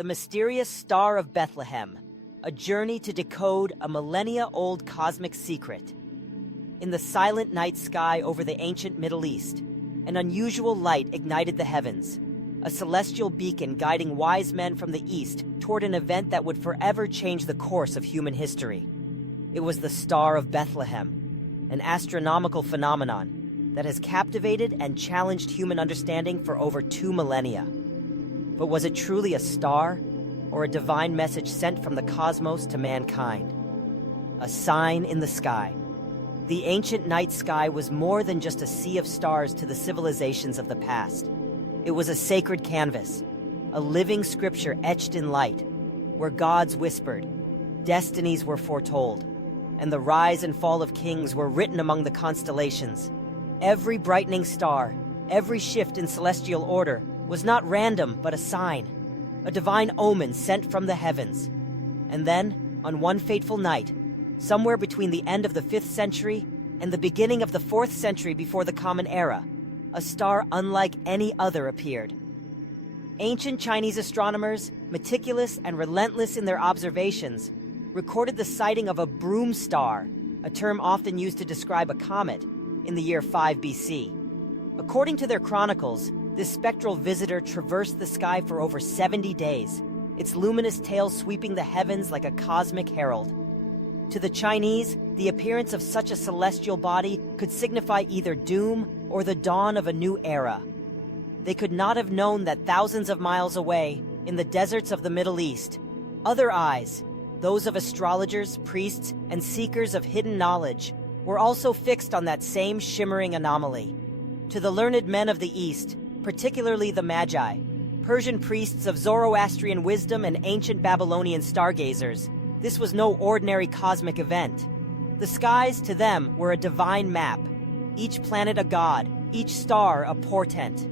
the mysterious Star of Bethlehem, a journey to decode a millennia-old cosmic secret. In the silent night sky over the ancient Middle East, an unusual light ignited the heavens, a celestial beacon guiding wise men from the East toward an event that would forever change the course of human history. It was the Star of Bethlehem, an astronomical phenomenon that has captivated and challenged human understanding for over 2 millennia. But was it truly a star, or a divine message sent from the cosmos to mankind? A sign in the sky. The ancient night sky was more than just a sea of stars to the civilizations of the past. It was a sacred canvas, a living scripture etched in light, where gods whispered, destinies were foretold, and the rise and fall of kings were written among the constellations. Every brightening star, every shift in celestial order, was not random but a sign, a divine omen sent from the heavens. And then, on one fateful night, somewhere between the end of the 5th century and the beginning of the 4th century before the Common Era, a star unlike any other appeared. Ancient Chinese astronomers, meticulous and relentless in their observations, recorded the sighting of a broom star, a term often used to describe a comet, in the year 5 BC. According to their chronicles, this spectral visitor traversed the sky for over 70 days, its luminous tail sweeping the heavens like a cosmic herald. To the Chinese, the appearance of such a celestial body could signify either doom or the dawn of a new era. They could not have known that thousands of miles away, in the deserts of the Middle East, other eyes, those of astrologers, priests, and seekers of hidden knowledge, were also fixed on that same shimmering anomaly. To the learned men of the East, particularly the Magi, Persian priests of Zoroastrian wisdom and ancient Babylonian stargazers, this was no ordinary cosmic event. The skies, to them, were a divine map, each planet a god, each star a portent.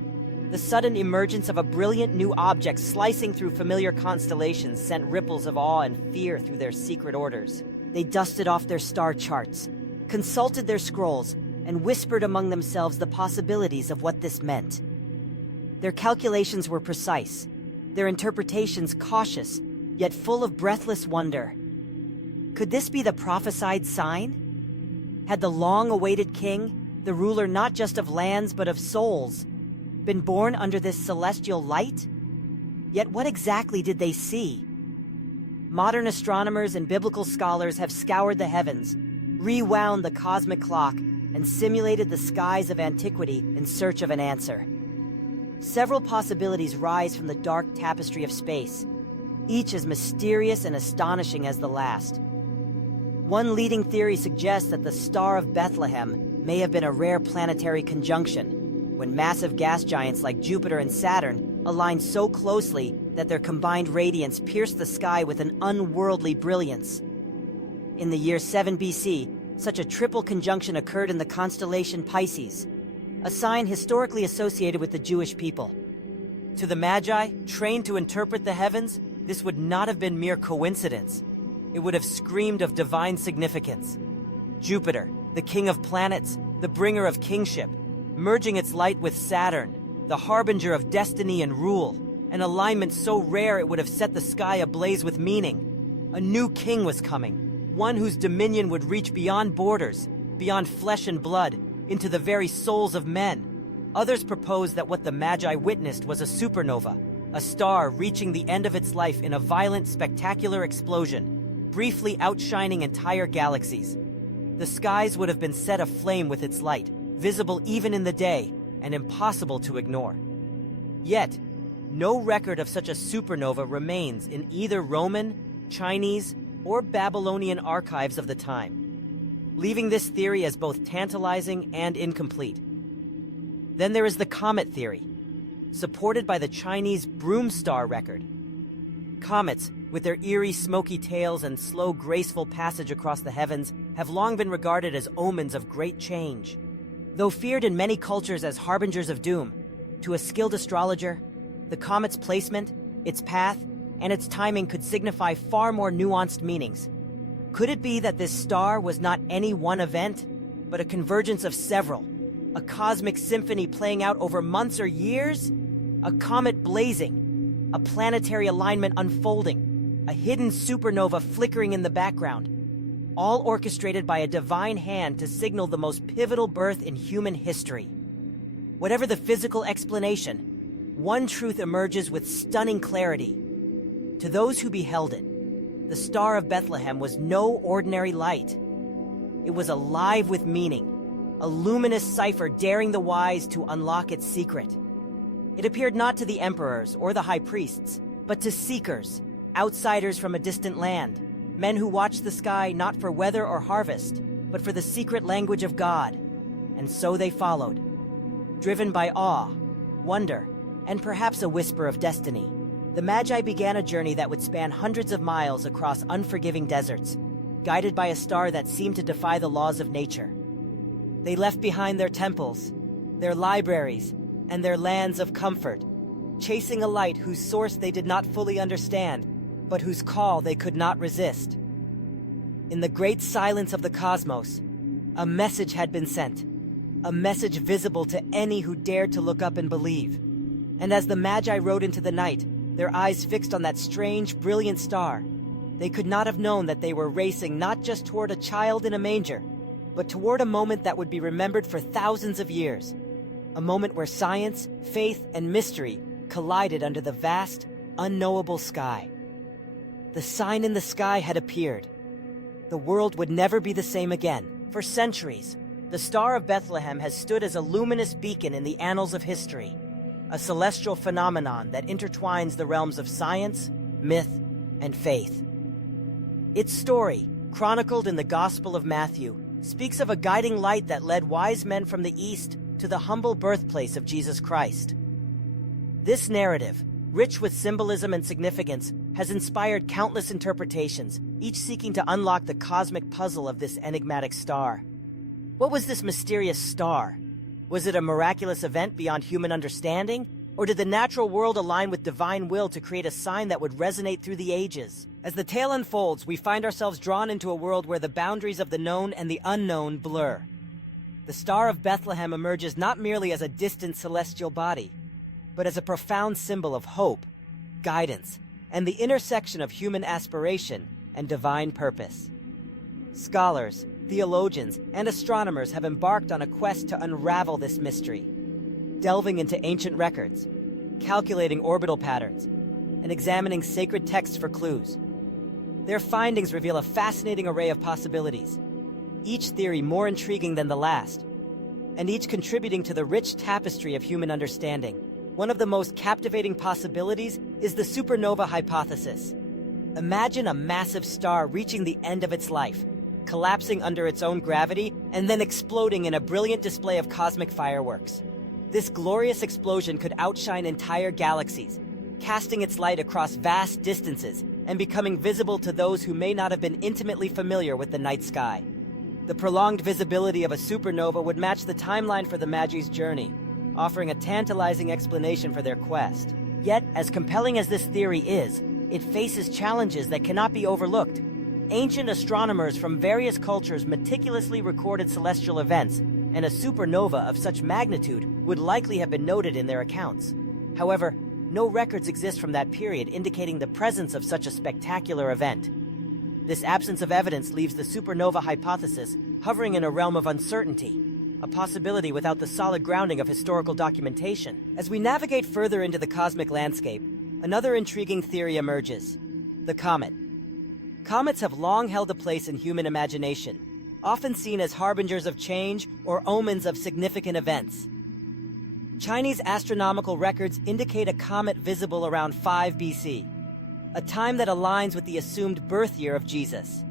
The sudden emergence of a brilliant new object slicing through familiar constellations sent ripples of awe and fear through their secret orders. They dusted off their star charts, consulted their scrolls, and whispered among themselves the possibilities of what this meant. Their calculations were precise, their interpretations cautious, yet full of breathless wonder. Could this be the prophesied sign? Had the long-awaited king, the ruler not just of lands but of souls, been born under this celestial light? Yet what exactly did they see? Modern astronomers and biblical scholars have scoured the heavens, rewound the cosmic clock, and simulated the skies of antiquity in search of an answer. Several possibilities rise from the dark tapestry of space, each as mysterious and astonishing as the last. One leading theory suggests that the Star of Bethlehem may have been a rare planetary conjunction, when massive gas giants like Jupiter and Saturn aligned so closely that their combined radiance pierced the sky with an unworldly brilliance. In the year 7 BC, such a triple conjunction occurred in the constellation Pisces, a sign historically associated with the Jewish people. To the Magi, trained to interpret the heavens, this would not have been mere coincidence. It would have screamed of divine significance. Jupiter, the king of planets, the bringer of kingship, merging its light with Saturn, the harbinger of destiny and rule, an alignment so rare it would have set the sky ablaze with meaning. A new king was coming, one whose dominion would reach beyond borders, beyond flesh and blood, into the very souls of men. Others proposed that what the Magi witnessed was a supernova, a star reaching the end of its life in a violent, spectacular explosion, briefly outshining entire galaxies. The skies would have been set aflame with its light, visible even in the day, and impossible to ignore. Yet, no record of such a supernova remains in either Roman, Chinese, or Babylonian archives of the time, leaving this theory as both tantalizing and incomplete. Then there is the comet theory, supported by the Chinese broom star record. Comets, with their eerie, smoky tails and slow, graceful passage across the heavens, have long been regarded as omens of great change. Though feared in many cultures as harbingers of doom, to a skilled astrologer, the comet's placement, its path, and its timing could signify far more nuanced meanings. Could it be that this star was not any one event, but a convergence of several? A cosmic symphony playing out over months or years? A comet blazing, a planetary alignment unfolding, a hidden supernova flickering in the background, all orchestrated by a divine hand to signal the most pivotal birth in human history. Whatever the physical explanation, one truth emerges with stunning clarity. To those who beheld it, the Star of Bethlehem was no ordinary light. It was alive with meaning, a luminous cipher daring the wise to unlock its secret. It appeared not to the emperors or the high priests, but to seekers, outsiders from a distant land, men who watched the sky not for weather or harvest, but for the secret language of God. And so they followed, driven by awe, wonder, and perhaps a whisper of destiny. The Magi began a journey that would span hundreds of miles across unforgiving deserts, guided by a star that seemed to defy the laws of nature. They left behind their temples, their libraries, and their lands of comfort, chasing a light whose source they did not fully understand, but whose call they could not resist. In the great silence of the cosmos, a message had been sent, a message visible to any who dared to look up and believe. And as the Magi rode into the night, their eyes fixed on that strange, brilliant star, they could not have known that they were racing not just toward a child in a manger, but toward a moment that would be remembered for thousands of years. A moment where science, faith, and mystery collided under the vast, unknowable sky. The sign in the sky had appeared. The world would never be the same again. For centuries, the Star of Bethlehem has stood as a luminous beacon in the annals of history, a celestial phenomenon that intertwines the realms of science, myth, and faith. Its story, chronicled in the Gospel of Matthew, speaks of a guiding light that led wise men from the east to the humble birthplace of Jesus Christ. This narrative, rich with symbolism and significance, has inspired countless interpretations, each seeking to unlock the cosmic puzzle of this enigmatic star. What was this mysterious star? Was it a miraculous event beyond human understanding? Or did the natural world align with divine will to create a sign that would resonate through the ages? As the tale unfolds, we find ourselves drawn into a world where the boundaries of the known and the unknown blur. The Star of Bethlehem emerges not merely as a distant celestial body, but as a profound symbol of hope, guidance, and the intersection of human aspiration and divine purpose. Scholars, theologians, and astronomers have embarked on a quest to unravel this mystery, delving into ancient records, calculating orbital patterns, and examining sacred texts for clues. Their findings reveal a fascinating array of possibilities, each theory more intriguing than the last, and each contributing to the rich tapestry of human understanding. One of the most captivating possibilities is the supernova hypothesis. Imagine a massive star reaching the end of its life, collapsing under its own gravity, and then exploding in a brilliant display of cosmic fireworks. This glorious explosion could outshine entire galaxies, casting its light across vast distances and becoming visible to those who may not have been intimately familiar with the night sky. The prolonged visibility of a supernova would match the timeline for the Magi's journey, offering a tantalizing explanation for their quest. Yet, as compelling as this theory is, it faces challenges that cannot be overlooked. Ancient astronomers from various cultures meticulously recorded celestial events, and a supernova of such magnitude would likely have been noted in their accounts. However, no records exist from that period indicating the presence of such a spectacular event. This absence of evidence leaves the supernova hypothesis hovering in a realm of uncertainty, a possibility without the solid grounding of historical documentation. As we navigate further into the cosmic landscape, another intriguing theory emerges: the comet. Comets have long held a place in human imagination, often seen as harbingers of change or omens of significant events. Chinese astronomical records indicate a comet visible around 5 BC, a time that aligns with the assumed birth year of Jesus.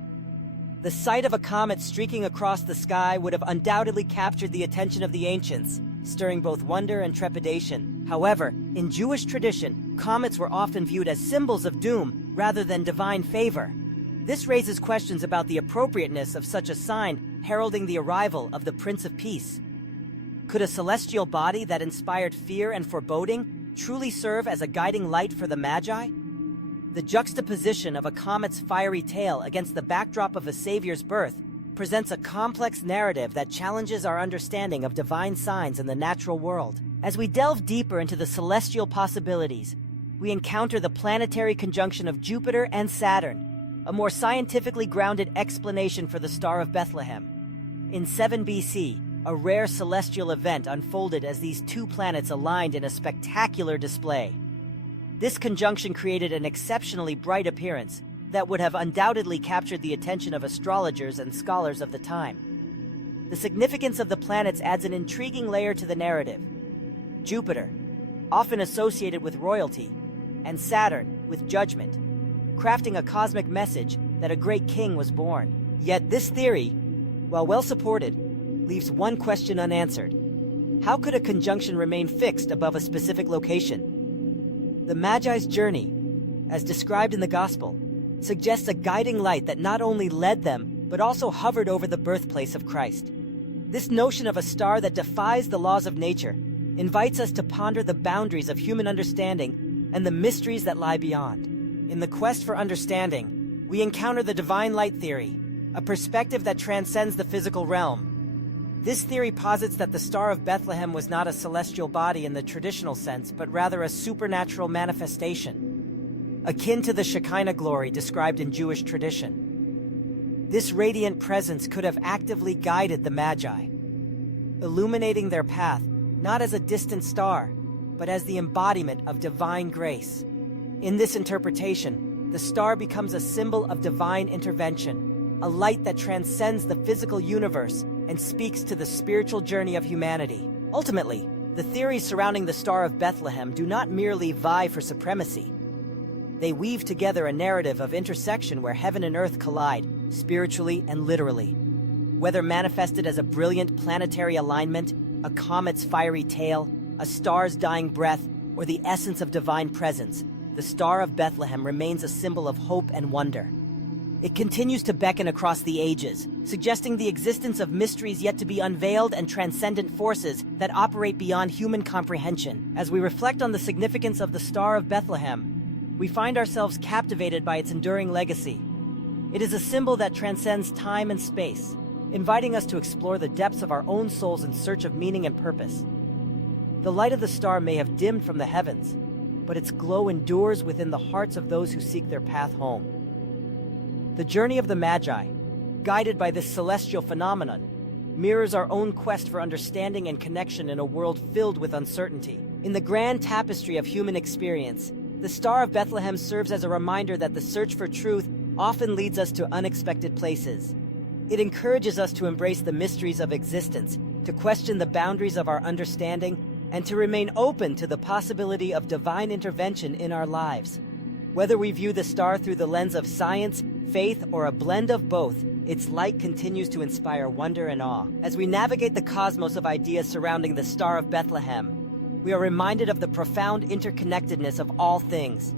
The sight of a comet streaking across the sky would have undoubtedly captured the attention of the ancients, stirring both wonder and trepidation. However, in Jewish tradition, comets were often viewed as symbols of doom rather than divine favor. This raises questions about the appropriateness of such a sign heralding the arrival of the Prince of Peace. Could a celestial body that inspired fear and foreboding truly serve as a guiding light for the Magi? The juxtaposition of a comet's fiery tail against the backdrop of a savior's birth presents a complex narrative that challenges our understanding of divine signs in the natural world. As we delve deeper into the celestial possibilities, we encounter the planetary conjunction of Jupiter and Saturn, a more scientifically grounded explanation for the Star of Bethlehem. In 7 BC, a rare celestial event unfolded as these two planets aligned in a spectacular display. This conjunction created an exceptionally bright appearance that would have undoubtedly captured the attention of astrologers and scholars of the time. The significance of the planets adds an intriguing layer to the narrative. Jupiter, often associated with royalty, and Saturn with judgment, crafting a cosmic message that a great king was born. Yet this theory, while well supported, leaves one question unanswered. How could a conjunction remain fixed above a specific location? The Magi's journey, as described in the Gospel, suggests a guiding light that not only led them, but also hovered over the birthplace of Christ. This notion of a star that defies the laws of nature invites us to ponder the boundaries of human understanding and the mysteries that lie beyond. In the quest for understanding, we encounter the divine light theory, a perspective that transcends the physical realm. This theory posits that the Star of Bethlehem was not a celestial body in the traditional sense, but rather a supernatural manifestation, akin to the Shekinah glory described in Jewish tradition. This radiant presence could have actively guided the Magi, illuminating their path not as a distant star, but as the embodiment of divine grace. In this interpretation, the star becomes a symbol of divine intervention, a light that transcends the physical universe and speaks to the spiritual journey of humanity. Ultimately, the theories surrounding the Star of Bethlehem do not merely vie for supremacy. They weave together a narrative of intersection where heaven and earth collide, spiritually and literally. Whether manifested as a brilliant planetary alignment, a comet's fiery tail, a star's dying breath, or the essence of divine presence, the Star of Bethlehem remains a symbol of hope and wonder. It continues to beckon across the ages, suggesting the existence of mysteries yet to be unveiled and transcendent forces that operate beyond human comprehension. As we reflect on the significance of the Star of Bethlehem, we find ourselves captivated by its enduring legacy. It is a symbol that transcends time and space, inviting us to explore the depths of our own souls in search of meaning and purpose. The light of the star may have dimmed from the heavens, but its glow endures within the hearts of those who seek their path home. The journey of the Magi, guided by this celestial phenomenon, mirrors our own quest for understanding and connection in a world filled with uncertainty. In the grand tapestry of human experience, the Star of Bethlehem serves as a reminder that the search for truth often leads us to unexpected places. It encourages us to embrace the mysteries of existence, to question the boundaries of our understanding, and to remain open to the possibility of divine intervention in our lives. Whether we view the star through the lens of science, faith, or a blend of both, its light continues to inspire wonder and awe. As we navigate the cosmos of ideas surrounding the Star of Bethlehem, we are reminded of the profound interconnectedness of all things.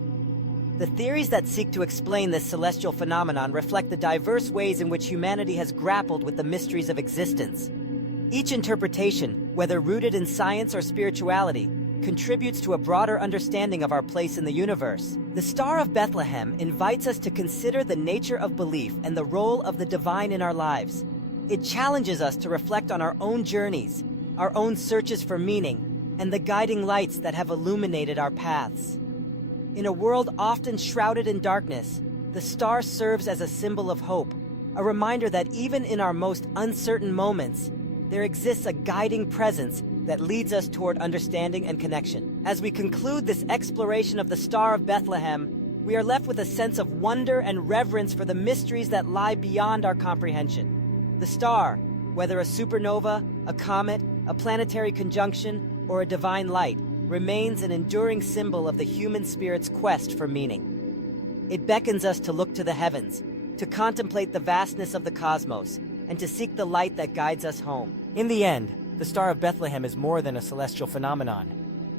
The theories that seek to explain this celestial phenomenon reflect the diverse ways in which humanity has grappled with the mysteries of existence. Each interpretation, whether rooted in science or spirituality, contributes to a broader understanding of our place in the universe. The Star of Bethlehem invites us to consider the nature of belief and the role of the divine in our lives. It challenges us to reflect on our own journeys, our own searches for meaning, and the guiding lights that have illuminated our paths. In a world often shrouded in darkness, the star serves as a symbol of hope, a reminder that even in our most uncertain moments, there exists a guiding presence that leads us toward understanding and connection. As we conclude this exploration of the Star of Bethlehem, we are left with a sense of wonder and reverence for the mysteries that lie beyond our comprehension. The star, whether a supernova, a comet, a planetary conjunction, or a divine light, remains an enduring symbol of the human spirit's quest for meaning. It beckons us to look to the heavens, to contemplate the vastness of the cosmos, and to seek the light that guides us home. In the end, the Star of Bethlehem is more than a celestial phenomenon.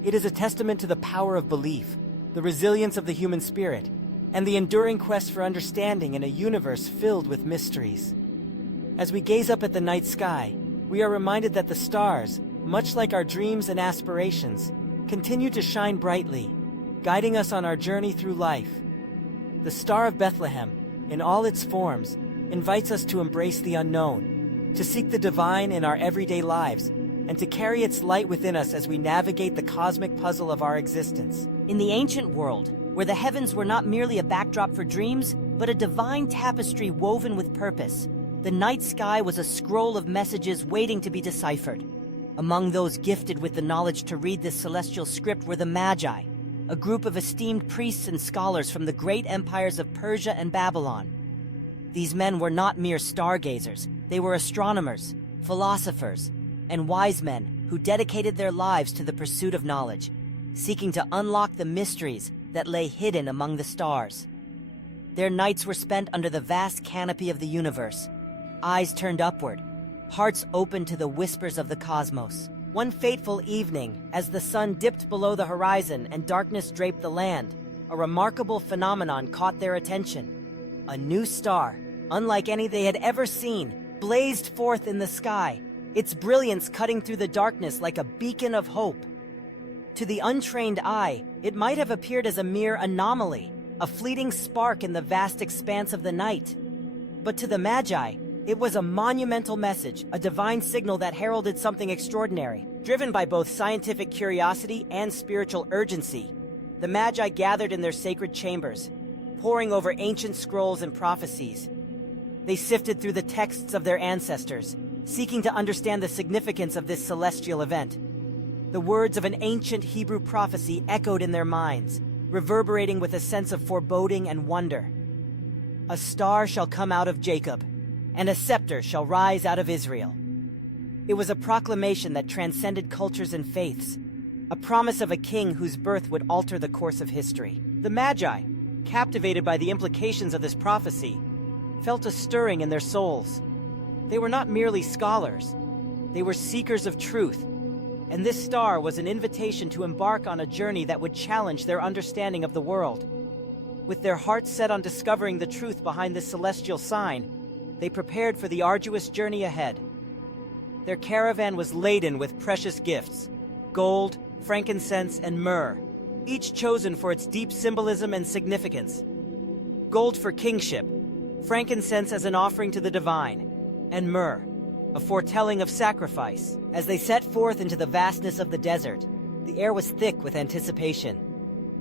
It is a testament to the power of belief, the resilience of the human spirit, and the enduring quest for understanding in a universe filled with mysteries. As we gaze up at the night sky, we are reminded that the stars, much like our dreams and aspirations, continue to shine brightly, guiding us on our journey through life. The Star of Bethlehem, in all its forms, invites us to embrace the unknown, to seek the divine in our everyday lives, and to carry its light within us as we navigate the cosmic puzzle of our existence. In the ancient world, where the heavens were not merely a backdrop for dreams, but a divine tapestry woven with purpose, the night sky was a scroll of messages waiting to be deciphered. Among those gifted with the knowledge to read this celestial script were the Magi, a group of esteemed priests and scholars from the great empires of Persia and Babylon. These men were not mere stargazers, they were astronomers, philosophers, and wise men who dedicated their lives to the pursuit of knowledge, seeking to unlock the mysteries that lay hidden among the stars. Their nights were spent under the vast canopy of the universe, eyes turned upward, hearts open to the whispers of the cosmos. One fateful evening, as the sun dipped below the horizon and darkness draped the land, a remarkable phenomenon caught their attention. A new star, unlike any they had ever seen, blazed forth in the sky, its brilliance cutting through the darkness like a beacon of hope. To the untrained eye, it might have appeared as a mere anomaly, a fleeting spark in the vast expanse of the night. But to the Magi, it was a monumental message, a divine signal that heralded something extraordinary. Driven by both scientific curiosity and spiritual urgency, the Magi gathered in their sacred chambers, poring over ancient scrolls and prophecies. They sifted through the texts of their ancestors, seeking to understand the significance of this celestial event. The words of an ancient Hebrew prophecy echoed in their minds, reverberating with a sense of foreboding and wonder. A star shall come out of Jacob, and a scepter shall rise out of Israel. It was a proclamation that transcended cultures and faiths, a promise of a king whose birth would alter the course of history. The Magi, captivated by the implications of this prophecy, felt a stirring in their souls. They were not merely scholars, they were seekers of truth, and this star was an invitation to embark on a journey that would challenge their understanding of the world. With their hearts set on discovering the truth behind this celestial sign, they prepared for the arduous journey ahead. Their caravan was laden with precious gifts, gold, frankincense, and myrrh, each chosen for its deep symbolism and significance. Gold for kingship, frankincense as an offering to the divine, and myrrh, a foretelling of sacrifice. As they set forth into the vastness of the desert, the air was thick with anticipation.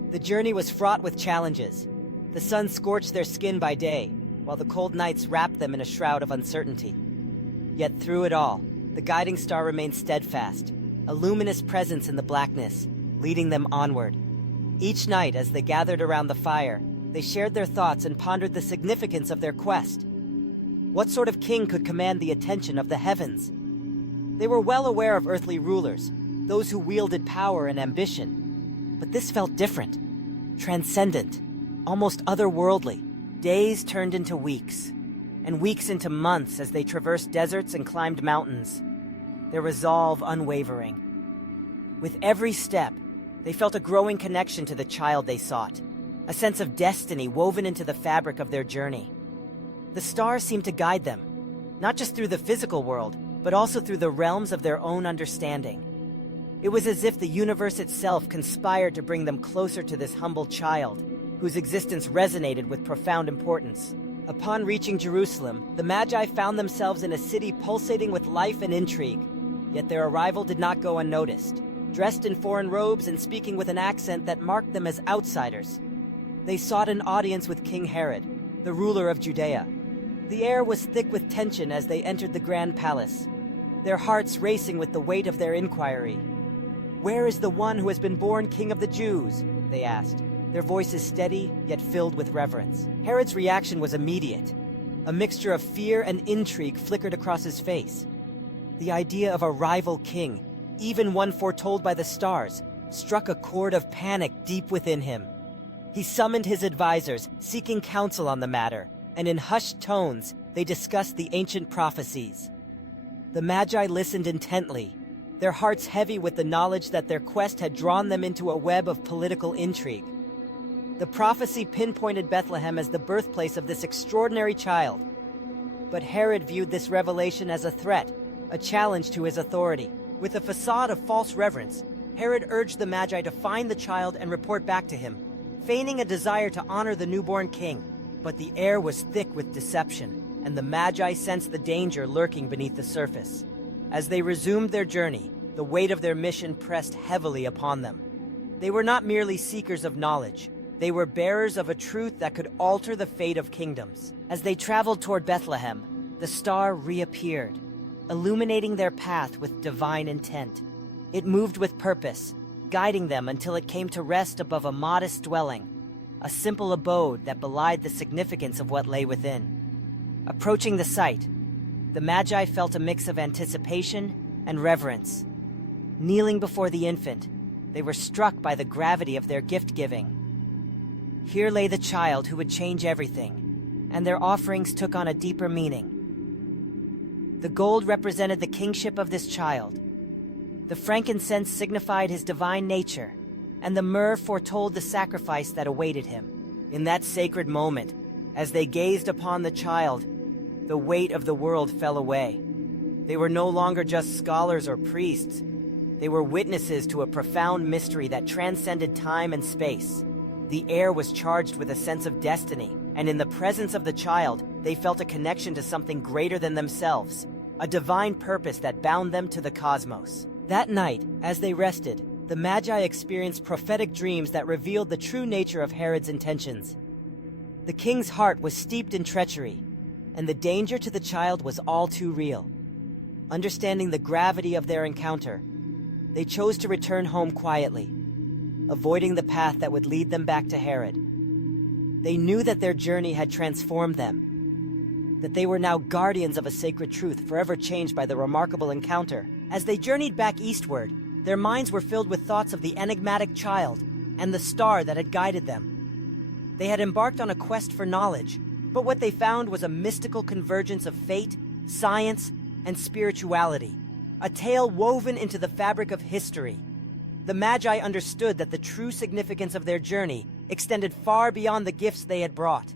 The journey was fraught with challenges. The sun scorched their skin by day, while the cold nights wrapped them in a shroud of uncertainty. Yet through it all, the guiding star remained steadfast, a luminous presence in the blackness, leading them onward. Each night, as they gathered around the fire, they shared their thoughts and pondered the significance of their quest. What sort of king could command the attention of the heavens? They were well aware of earthly rulers, those who wielded power and ambition. But this felt different, transcendent, almost otherworldly. Days turned into weeks, and weeks into months as they traversed deserts and climbed mountains, their resolve unwavering. With every step, they felt a growing connection to the child they sought, a sense of destiny woven into the fabric of their journey. The stars seemed to guide them, not just through the physical world, but also through the realms of their own understanding. It was as if the universe itself conspired to bring them closer to this humble child, whose existence resonated with profound importance. Upon reaching Jerusalem, the Magi found themselves in a city pulsating with life and intrigue. Yet their arrival did not go unnoticed. Dressed in foreign robes and speaking with an accent that marked them as outsiders, they sought an audience with King Herod, the ruler of Judea. The air was thick with tension as they entered the grand palace, their hearts racing with the weight of their inquiry. "Where is the one who has been born King of the Jews?" they asked, their voices steady yet filled with reverence. Herod's reaction was immediate. A mixture of fear and intrigue flickered across his face. The idea of a rival king, even one foretold by the stars, struck a chord of panic deep within him. He summoned his advisors, seeking counsel on the matter, and in hushed tones, they discussed the ancient prophecies. The Magi listened intently, their hearts heavy with the knowledge that their quest had drawn them into a web of political intrigue. The prophecy pinpointed Bethlehem as the birthplace of this extraordinary child. But Herod viewed this revelation as a threat, a challenge to his authority. With a facade of false reverence, Herod urged the Magi to find the child and report back to him, feigning a desire to honor the newborn king. But the air was thick with deception, and the Magi sensed the danger lurking beneath the surface. As they resumed their journey, the weight of their mission pressed heavily upon them. They were not merely seekers of knowledge. They were bearers of a truth that could alter the fate of kingdoms. As they traveled toward Bethlehem, the star reappeared, illuminating their path with divine intent. It moved with purpose, guiding them until it came to rest above a modest dwelling, a simple abode that belied the significance of what lay within. Approaching the site, the Magi felt a mix of anticipation and reverence. Kneeling before the infant, they were struck by the gravity of their gift-giving. Here lay the child who would change everything, and their offerings took on a deeper meaning. The gold represented the kingship of this child. The frankincense signified his divine nature, and the myrrh foretold the sacrifice that awaited him. In that sacred moment, as they gazed upon the child, the weight of the world fell away. They were no longer just scholars or priests. They were witnesses to a profound mystery that transcended time and space. The air was charged with a sense of destiny, and in the presence of the child, they felt a connection to something greater than themselves, a divine purpose that bound them to the cosmos. That night, as they rested, the Magi experienced prophetic dreams that revealed the true nature of Herod's intentions. The king's heart was steeped in treachery, and the danger to the child was all too real. Understanding the gravity of their encounter, they chose to return home quietly, avoiding the path that would lead them back to Herod. They knew that their journey had transformed them, that they were now guardians of a sacred truth forever changed by the remarkable encounter. As they journeyed back eastward, their minds were filled with thoughts of the enigmatic child and the star that had guided them. They had embarked on a quest for knowledge, but what they found was a mystical convergence of fate, science, and spirituality, a tale woven into the fabric of history. The Magi understood that the true significance of their journey extended far beyond the gifts they had brought.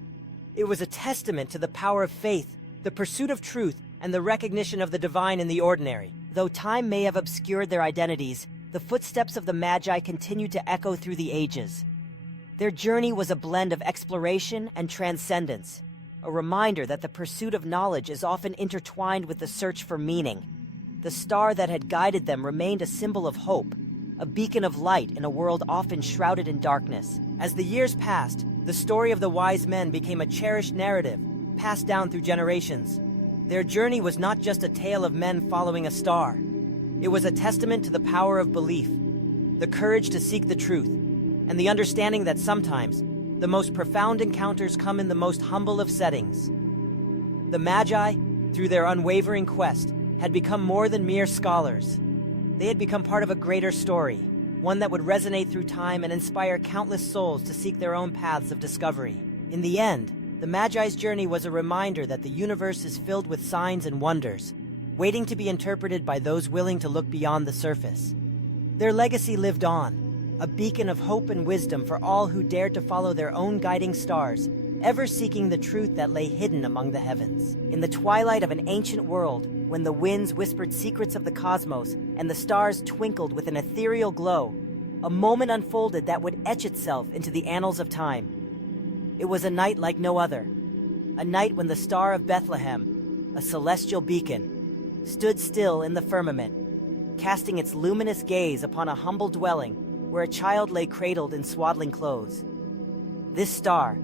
It was a testament to the power of faith, the pursuit of truth, and the recognition of the divine in the ordinary. Though time may have obscured their identities, the footsteps of the Magi continued to echo through the ages. Their journey was a blend of exploration and transcendence, a reminder that the pursuit of knowledge is often intertwined with the search for meaning. The star that had guided them remained a symbol of hope, a beacon of light in a world often shrouded in darkness. As the years passed, the story of the wise men became a cherished narrative, passed down through generations. Their journey was not just a tale of men following a star. It was a testament to the power of belief, the courage to seek the truth, and the understanding that sometimes the most profound encounters come in the most humble of settings. The Magi, through their unwavering quest, had become more than mere scholars. They had become part of a greater story, one that would resonate through time and inspire countless souls to seek their own paths of discovery. In the end, the Magi's journey was a reminder that the universe is filled with signs and wonders, waiting to be interpreted by those willing to look beyond the surface. Their legacy lived on, a beacon of hope and wisdom for all who dared to follow their own guiding stars, ever seeking the truth that lay hidden among the heavens. In the twilight of an ancient world, when the winds whispered secrets of the cosmos and the stars twinkled with an ethereal glow, a moment unfolded that would etch itself into the annals of time. It was a night like no other, a night when the Star of Bethlehem, a celestial beacon, stood still in the firmament, casting its luminous gaze upon a humble dwelling where a child lay cradled in swaddling clothes. This star,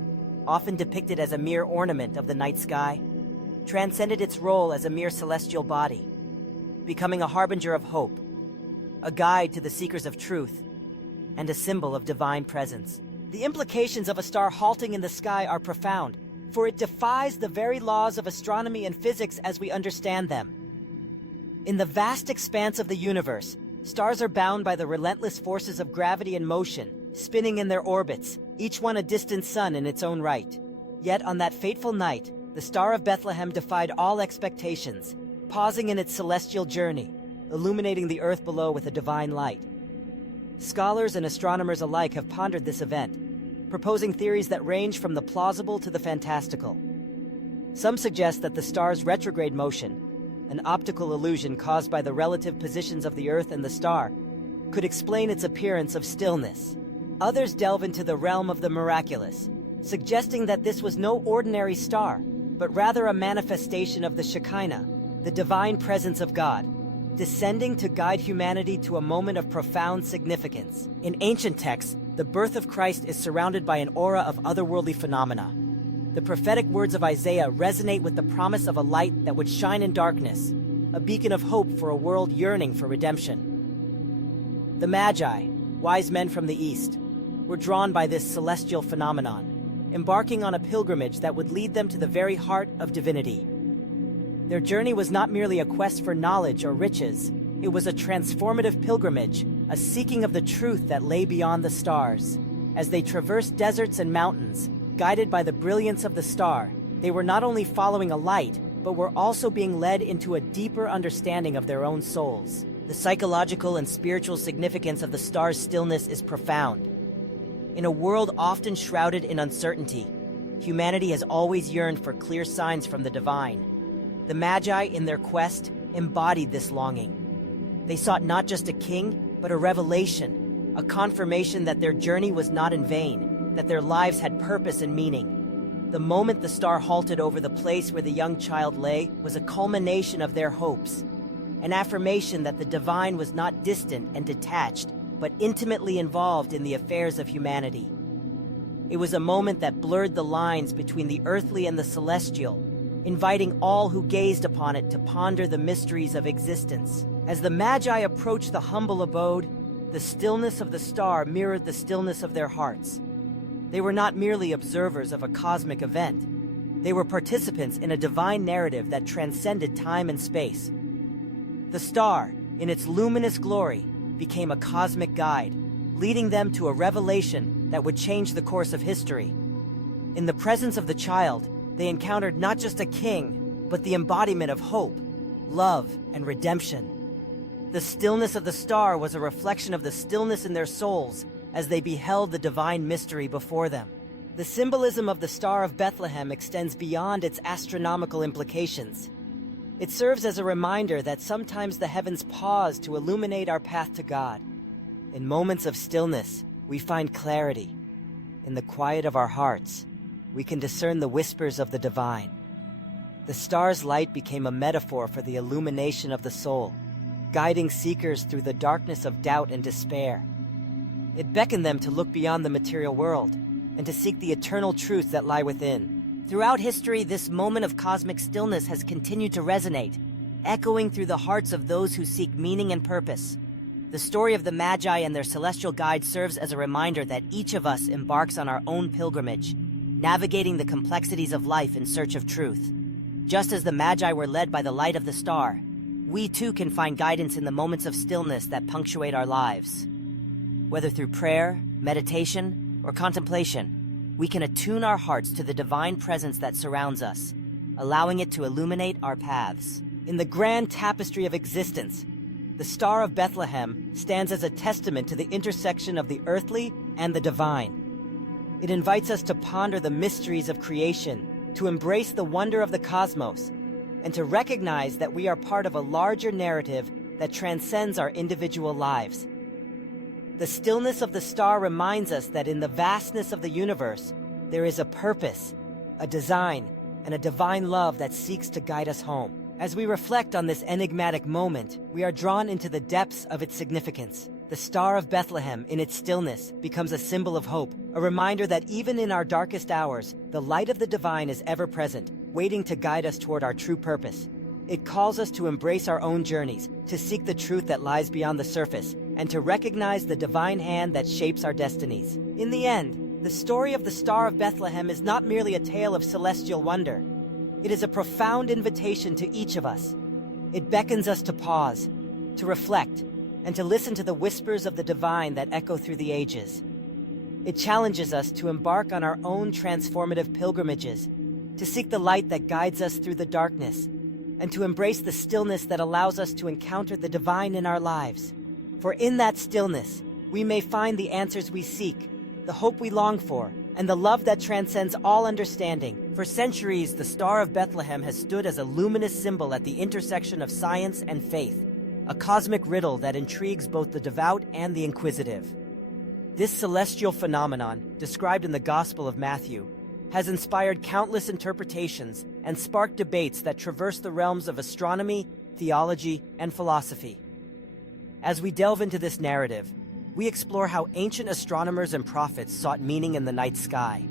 often depicted as a mere ornament of the night sky, transcended its role as a mere celestial body, becoming a harbinger of hope, a guide to the seekers of truth, and a symbol of divine presence. The implications of a star halting in the sky are profound, for it defies the very laws of astronomy and physics as we understand them. In the vast expanse of the universe, stars are bound by the relentless forces of gravity and motion, spinning in their orbits, each one a distant sun in its own right. Yet on that fateful night, the Star of Bethlehem defied all expectations, pausing in its celestial journey, illuminating the earth below with a divine light. Scholars and astronomers alike have pondered this event, proposing theories that range from the plausible to the fantastical. Some suggest that the star's retrograde motion, an optical illusion caused by the relative positions of the Earth and the star, could explain its appearance of stillness. Others delve into the realm of the miraculous, suggesting that this was no ordinary star, but rather a manifestation of the Shekinah, the divine presence of God, descending to guide humanity to a moment of profound significance. In ancient texts, the birth of Christ is surrounded by an aura of otherworldly phenomena. The prophetic words of Isaiah resonate with the promise of a light that would shine in darkness, a beacon of hope for a world yearning for redemption. The Magi, wise men from the east, were drawn by this celestial phenomenon, embarking on a pilgrimage that would lead them to the very heart of divinity. Their journey was not merely a quest for knowledge or riches, it was a transformative pilgrimage, a seeking of the truth that lay beyond the stars. As they traversed deserts and mountains, guided by the brilliance of the star, they were not only following a light, but were also being led into a deeper understanding of their own souls. The psychological and spiritual significance of the star's stillness is profound. In a world often shrouded in uncertainty, humanity has always yearned for clear signs from the divine. The Magi, in their quest, embodied this longing. They sought not just a king, but a revelation, a confirmation that their journey was not in vain, that their lives had purpose and meaning. The moment the star halted over the place where the young child lay was a culmination of their hopes, an affirmation that the divine was not distant and detached, but intimately involved in the affairs of humanity. It was a moment that blurred the lines between the earthly and the celestial, inviting all who gazed upon it to ponder the mysteries of existence. As the Magi approached the humble abode, the stillness of the star mirrored the stillness of their hearts. They were not merely observers of a cosmic event. They were participants in a divine narrative that transcended time and space. The star, in its luminous glory, became a cosmic guide, leading them to a revelation that would change the course of history. In the presence of the child, they encountered not just a king, but the embodiment of hope, love, and redemption. The stillness of the star was a reflection of the stillness in their souls as they beheld the divine mystery before them. The symbolism of the Star of Bethlehem extends beyond its astronomical implications. It serves as a reminder that sometimes the heavens pause to illuminate our path to God. In moments of stillness, we find clarity. In the quiet of our hearts, we can discern the whispers of the divine. The star's light became a metaphor for the illumination of the soul, guiding seekers through the darkness of doubt and despair. It beckoned them to look beyond the material world and to seek the eternal truths that lie within. Throughout history, this moment of cosmic stillness has continued to resonate, echoing through the hearts of those who seek meaning and purpose. The story of the Magi and their celestial guide serves as a reminder that each of us embarks on our own pilgrimage, navigating the complexities of life in search of truth. Just as the Magi were led by the light of the star, we too can find guidance in the moments of stillness that punctuate our lives. Whether through prayer, meditation, or contemplation, we can attune our hearts to the divine presence that surrounds us, allowing it to illuminate our paths. In the grand tapestry of existence, the Star of Bethlehem stands as a testament to the intersection of the earthly and the divine. It invites us to ponder the mysteries of creation, to embrace the wonder of the cosmos, and to recognize that we are part of a larger narrative that transcends our individual lives. The stillness of the star reminds us that in the vastness of the universe, there is a purpose, a design, and a divine love that seeks to guide us home. As we reflect on this enigmatic moment, we are drawn into the depths of its significance. The Star of Bethlehem, in its stillness, becomes a symbol of hope, a reminder that even in our darkest hours, the light of the divine is ever present, waiting to guide us toward our true purpose. It calls us to embrace our own journeys, to seek the truth that lies beyond the surface, and to recognize the divine hand that shapes our destinies. In the end, the story of the Star of Bethlehem is not merely a tale of celestial wonder. It is a profound invitation to each of us. It beckons us to pause, to reflect, and to listen to the whispers of the divine that echo through the ages. It challenges us to embark on our own transformative pilgrimages, to seek the light that guides us through the darkness, and to embrace the stillness that allows us to encounter the divine in our lives. For in that stillness, we may find the answers we seek, the hope we long for, and the love that transcends all understanding. For centuries, the Star of Bethlehem has stood as a luminous symbol at the intersection of science and faith, a cosmic riddle that intrigues both the devout and the inquisitive. This celestial phenomenon, described in the Gospel of Matthew, has inspired countless interpretations and sparked debates that traverse the realms of astronomy, theology, and philosophy. As we delve into this narrative, we explore how ancient astronomers and prophets sought meaning in the night sky,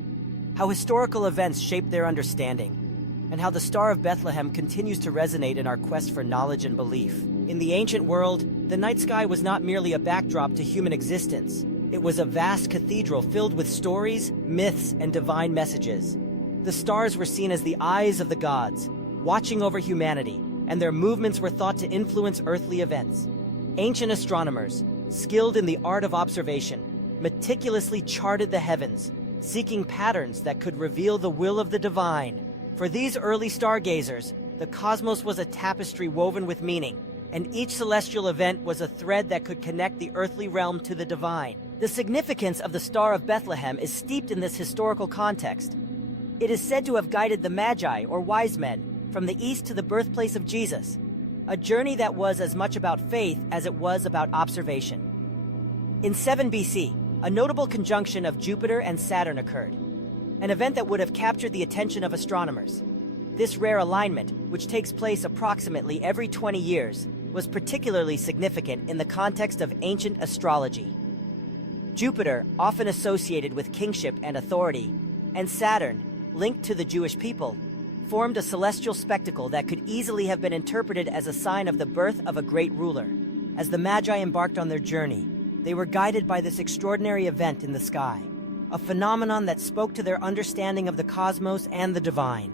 how historical events shaped their understanding, and how the Star of Bethlehem continues to resonate in our quest for knowledge and belief. In the ancient world, the night sky was not merely a backdrop to human existence. It was a vast cathedral filled with stories, myths, and divine messages. The stars were seen as the eyes of the gods, watching over humanity, and their movements were thought to influence earthly events. Ancient astronomers, skilled in the art of observation, meticulously charted the heavens, seeking patterns that could reveal the will of the divine. For these early stargazers, the cosmos was a tapestry woven with meaning, and each celestial event was a thread that could connect the earthly realm to the divine. The significance of the Star of Bethlehem is steeped in this historical context. It is said to have guided the Magi, or wise men, from the east to the birthplace of Jesus, a journey that was as much about faith as it was about observation. In 7 BC, a notable conjunction of Jupiter and Saturn occurred, an event that would have captured the attention of astronomers. This rare alignment, which takes place approximately every 20 years, was particularly significant in the context of ancient astrology. Jupiter, often associated with kingship and authority, and Saturn, linked to the Jewish people, formed a celestial spectacle that could easily have been interpreted as a sign of the birth of a great ruler. As the Magi embarked on their journey, they were guided by this extraordinary event in the sky, a phenomenon that spoke to their understanding of the cosmos and the divine.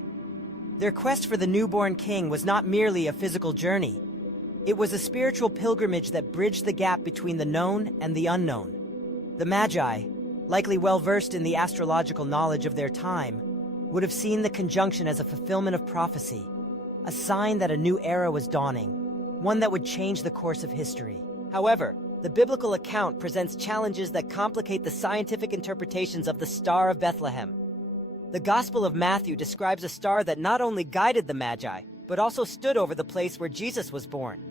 Their quest for the newborn king was not merely a physical journey. It was a spiritual pilgrimage that bridged the gap between the known and the unknown. The Magi, likely well-versed in the astrological knowledge of their time, would have seen the conjunction as a fulfillment of prophecy, a sign that a new era was dawning, one that would change the course of history. However, the biblical account presents challenges that complicate the scientific interpretations of the Star of Bethlehem. The Gospel of Matthew describes a star that not only guided the Magi, but also stood over the place where Jesus was born.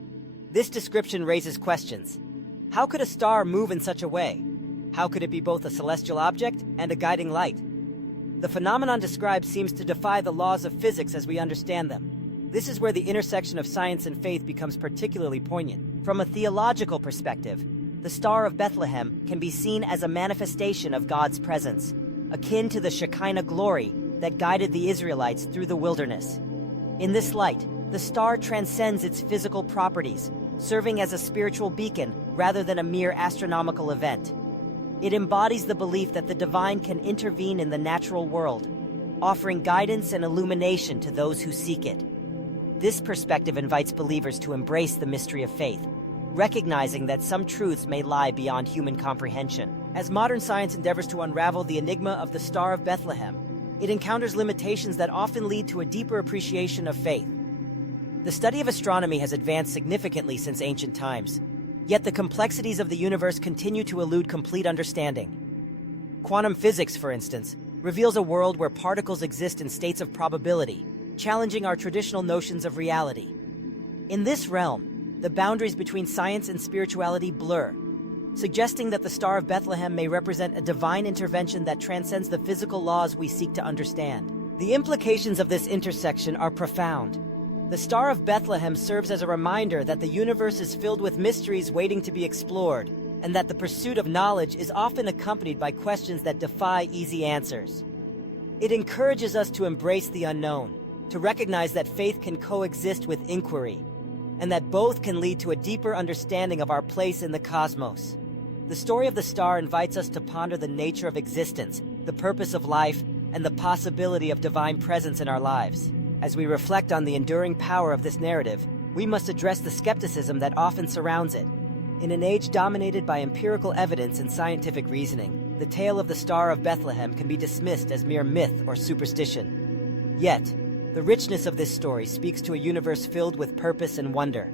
This description raises questions. How could a star move in such a way? How could it be both a celestial object and a guiding light? The phenomenon described seems to defy the laws of physics as we understand them. This is where the intersection of science and faith becomes particularly poignant. From a theological perspective, the Star of Bethlehem can be seen as a manifestation of God's presence, akin to the Shekinah glory that guided the Israelites through the wilderness. In this light, the star transcends its physical properties, serving as a spiritual beacon rather than a mere astronomical event. It embodies the belief that the divine can intervene in the natural world, offering guidance and illumination to those who seek it. This perspective invites believers to embrace the mystery of faith, recognizing that some truths may lie beyond human comprehension. As modern science endeavors to unravel the enigma of the Star of Bethlehem, it encounters limitations that often lead to a deeper appreciation of faith. The study of astronomy has advanced significantly since ancient times, yet the complexities of the universe continue to elude complete understanding. Quantum physics, for instance, reveals a world where particles exist in states of probability, challenging our traditional notions of reality. In this realm, the boundaries between science and spirituality blur, suggesting that the Star of Bethlehem may represent a divine intervention that transcends the physical laws we seek to understand. The implications of this intersection are profound. The Star of Bethlehem serves as a reminder that the universe is filled with mysteries waiting to be explored, and that the pursuit of knowledge is often accompanied by questions that defy easy answers. It encourages us to embrace the unknown, to recognize that faith can coexist with inquiry, and that both can lead to a deeper understanding of our place in the cosmos. The story of the star invites us to ponder the nature of existence, the purpose of life, and the possibility of divine presence in our lives. As we reflect on the enduring power of this narrative, we must address the skepticism that often surrounds it. In an age dominated by empirical evidence and scientific reasoning, the tale of the Star of Bethlehem can be dismissed as mere myth or superstition. Yet, the richness of this story speaks to a universe filled with purpose and wonder,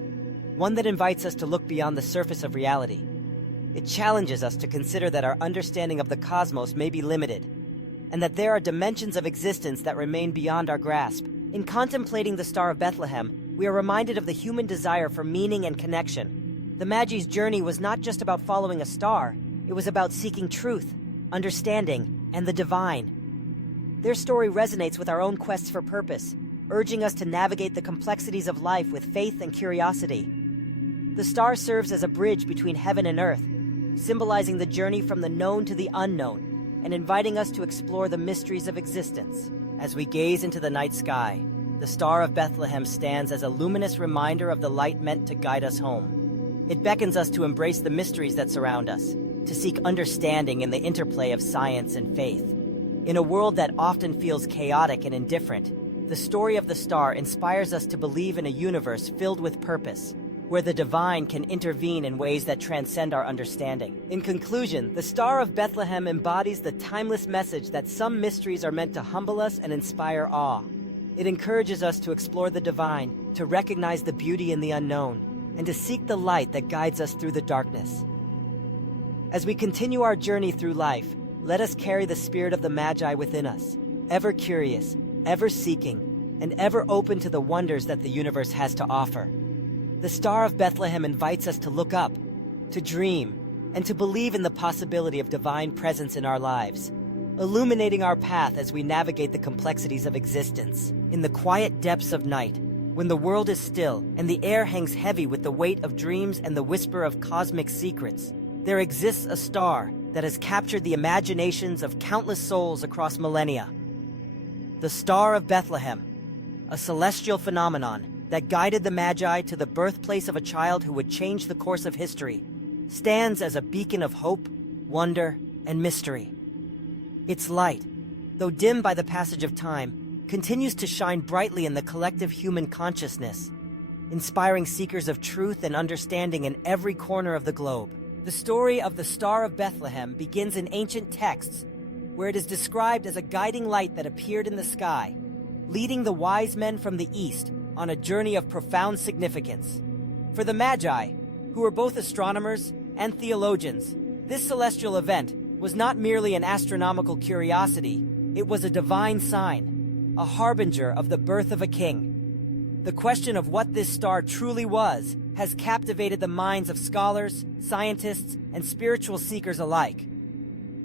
one that invites us to look beyond the surface of reality. It challenges us to consider that our understanding of the cosmos may be limited, and that there are dimensions of existence that remain beyond our grasp. In contemplating the Star of Bethlehem, we are reminded of the human desire for meaning and connection. The Magi's journey was not just about following a star, it was about seeking truth, understanding, and the divine. Their story resonates with our own quests for purpose, urging us to navigate the complexities of life with faith and curiosity. The star serves as a bridge between heaven and earth, symbolizing the journey from the known to the unknown, and inviting us to explore the mysteries of existence. As we gaze into the night sky, the Star of Bethlehem stands as a luminous reminder of the light meant to guide us home. It beckons us to embrace the mysteries that surround us, to seek understanding in the interplay of science and faith. In a world that often feels chaotic and indifferent, the story of the star inspires us to believe in a universe filled with purpose, where the divine can intervene in ways that transcend our understanding. In conclusion, the Star of Bethlehem embodies the timeless message that some mysteries are meant to humble us and inspire awe. It encourages us to explore the divine, to recognize the beauty in the unknown, and to seek the light that guides us through the darkness. As we continue our journey through life, let us carry the spirit of the Magi within us, ever curious, ever seeking, and ever open to the wonders that the universe has to offer. The Star of Bethlehem invites us to look up, to dream, and to believe in the possibility of divine presence in our lives, illuminating our path as we navigate the complexities of existence. In the quiet depths of night, when the world is still and the air hangs heavy with the weight of dreams and the whisper of cosmic secrets, there exists a star that has captured the imaginations of countless souls across millennia. The Star of Bethlehem, a celestial phenomenon that guided the Magi to the birthplace of a child who would change the course of history, stands as a beacon of hope, wonder, and mystery. Its light, though dimmed by the passage of time, continues to shine brightly in the collective human consciousness, inspiring seekers of truth and understanding in every corner of the globe. The story of the Star of Bethlehem begins in ancient texts, where it is described as a guiding light that appeared in the sky, leading the wise men from the east on a journey of profound significance. For the Magi, who were both astronomers and theologians, this celestial event was not merely an astronomical curiosity, it was a divine sign, a harbinger of the birth of a king. The question of what this star truly was has captivated the minds of scholars, scientists, and spiritual seekers alike.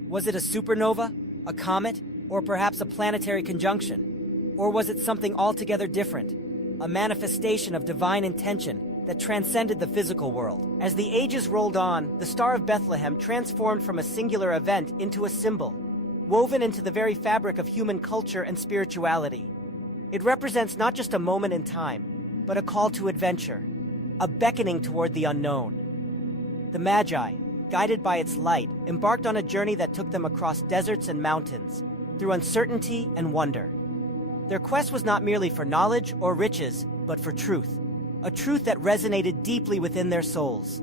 Was it a supernova, a comet, or perhaps a planetary conjunction? Or was it something altogether different, a manifestation of divine intention that transcended the physical world? As the ages rolled on, the Star of Bethlehem transformed from a singular event into a symbol, woven into the very fabric of human culture and spirituality. It represents not just a moment in time, but a call to adventure, a beckoning toward the unknown. The Magi, guided by its light, embarked on a journey that took them across deserts and mountains, through uncertainty and wonder. Their quest was not merely for knowledge or riches, but for truth, a truth that resonated deeply within their souls.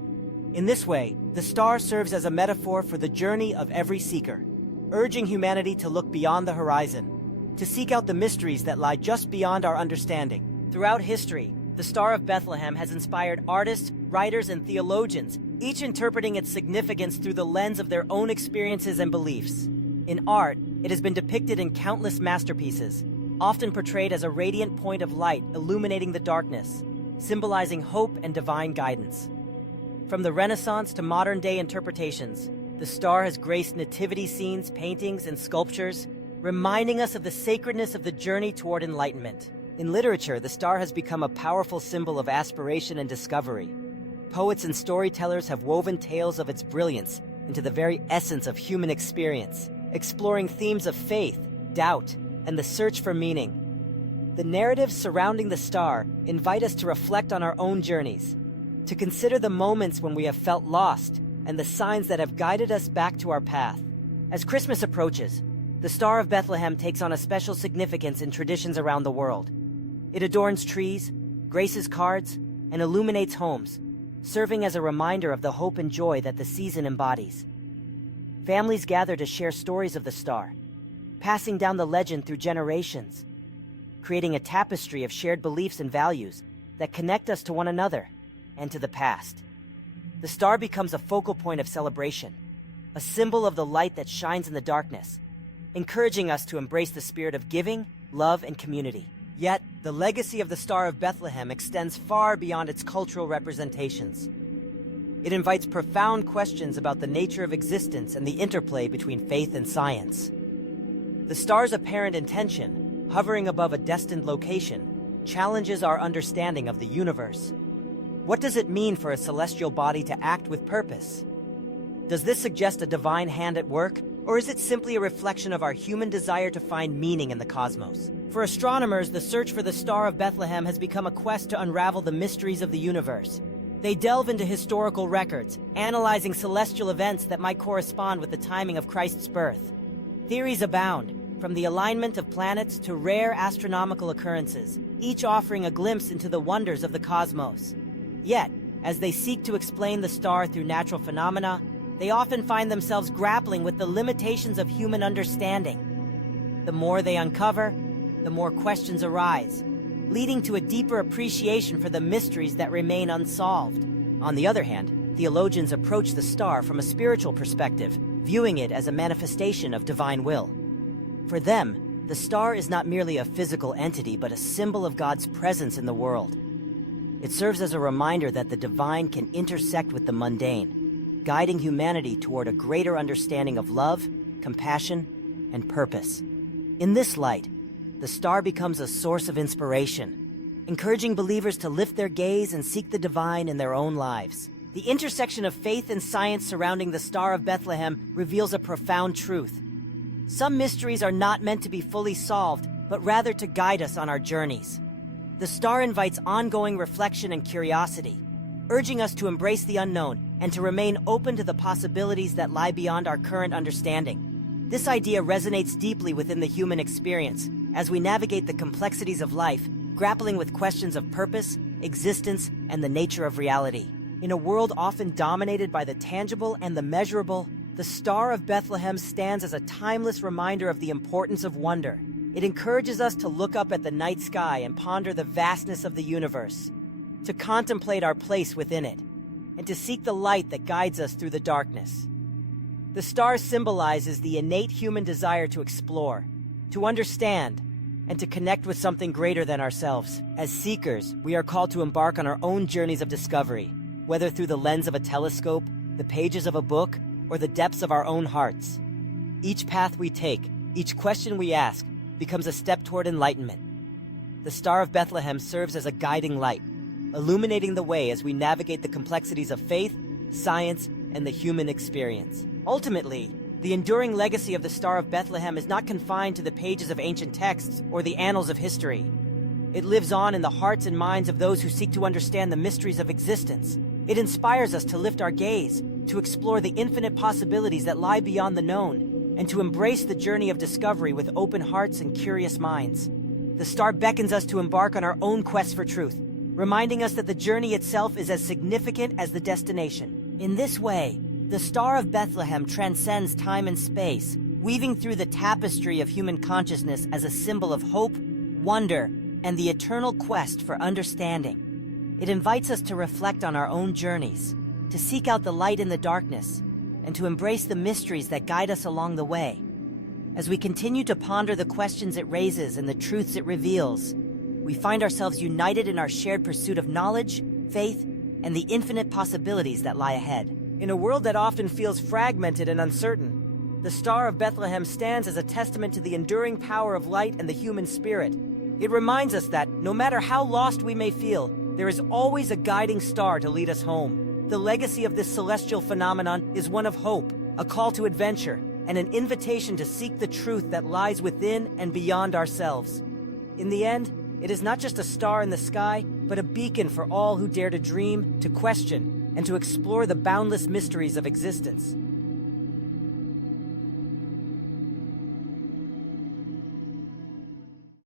In this way, the star serves as a metaphor for the journey of every seeker, urging humanity to look beyond the horizon, to seek out the mysteries that lie just beyond our understanding. Throughout history, the Star of Bethlehem has inspired artists, writers, and theologians, each interpreting its significance through the lens of their own experiences and beliefs. In art, it has been depicted in countless masterpieces, often portrayed as a radiant point of light illuminating the darkness, symbolizing hope and divine guidance. From the Renaissance to modern-day interpretations, the star has graced nativity scenes, paintings, and sculptures, reminding us of the sacredness of the journey toward enlightenment. In literature, the star has become a powerful symbol of aspiration and discovery. Poets and storytellers have woven tales of its brilliance into the very essence of human experience, exploring themes of faith, doubt, and the search for meaning. The narratives surrounding the star invite us to reflect on our own journeys, to consider the moments when we have felt lost and the signs that have guided us back to our path. As Christmas approaches, the Star of Bethlehem takes on a special significance in traditions around the world. It adorns trees, graces cards, and illuminates homes, serving as a reminder of the hope and joy that the season embodies. Families gather to share stories of the star, passing down the legend through generations, creating a tapestry of shared beliefs and values that connect us to one another and to the past. The star becomes a focal point of celebration, a symbol of the light that shines in the darkness, encouraging us to embrace the spirit of giving, love, and community. Yet, the legacy of the Star of Bethlehem extends far beyond its cultural representations. It invites profound questions about the nature of existence and the interplay between faith and science. The star's apparent intention, hovering above a destined location, challenges our understanding of the universe. What does it mean for a celestial body to act with purpose? Does this suggest a divine hand at work, or is it simply a reflection of our human desire to find meaning in the cosmos? For astronomers, the search for the Star of Bethlehem has become a quest to unravel the mysteries of the universe. They delve into historical records, analyzing celestial events that might correspond with the timing of Christ's birth. Theories abound, from the alignment of planets to rare astronomical occurrences, each offering a glimpse into the wonders of the cosmos. Yet, as they seek to explain the star through natural phenomena, they often find themselves grappling with the limitations of human understanding. The more they uncover, the more questions arise, leading to a deeper appreciation for the mysteries that remain unsolved. On the other hand, theologians approach the star from a spiritual perspective, viewing it as a manifestation of divine will. For them, the star is not merely a physical entity, but a symbol of God's presence in the world. It serves as a reminder that the divine can intersect with the mundane, guiding humanity toward a greater understanding of love, compassion, and purpose. In this light, the star becomes a source of inspiration, encouraging believers to lift their gaze and seek the divine in their own lives. The intersection of faith and science surrounding the Star of Bethlehem reveals a profound truth. Some mysteries are not meant to be fully solved, but rather to guide us on our journeys. The star invites ongoing reflection and curiosity, urging us to embrace the unknown and to remain open to the possibilities that lie beyond our current understanding. This idea resonates deeply within the human experience as we navigate the complexities of life, grappling with questions of purpose, existence, and the nature of reality. In a world often dominated by the tangible and the measurable, the Star of Bethlehem stands as a timeless reminder of the importance of wonder. It encourages us to look up at the night sky and ponder the vastness of the universe, to contemplate our place within it, and to seek the light that guides us through the darkness. The star symbolizes the innate human desire to explore, to understand, and to connect with something greater than ourselves. As seekers, we are called to embark on our own journeys of discovery, whether through the lens of a telescope, the pages of a book, or the depths of our own hearts. Each path we take, each question we ask, becomes a step toward enlightenment. The Star of Bethlehem serves as a guiding light, illuminating the way as we navigate the complexities of faith, science, and the human experience. Ultimately, the enduring legacy of the Star of Bethlehem is not confined to the pages of ancient texts or the annals of history. It lives on in the hearts and minds of those who seek to understand the mysteries of existence. It inspires us to lift our gaze, to explore the infinite possibilities that lie beyond the known, and to embrace the journey of discovery with open hearts and curious minds. The star beckons us to embark on our own quest for truth, reminding us that the journey itself is as significant as the destination. In this way, the Star of Bethlehem transcends time and space, weaving through the tapestry of human consciousness as a symbol of hope, wonder, and the eternal quest for understanding. It invites us to reflect on our own journeys, to seek out the light in the darkness, and to embrace the mysteries that guide us along the way. As we continue to ponder the questions it raises and the truths it reveals, we find ourselves united in our shared pursuit of knowledge, faith, and the infinite possibilities that lie ahead. In a world that often feels fragmented and uncertain, the Star of Bethlehem stands as a testament to the enduring power of light and the human spirit. It reminds us that, no matter how lost we may feel, there is always a guiding star to lead us home. The legacy of this celestial phenomenon is one of hope, a call to adventure, and an invitation to seek the truth that lies within and beyond ourselves. In the end, it is not just a star in the sky, but a beacon for all who dare to dream, to question, and to explore the boundless mysteries of existence.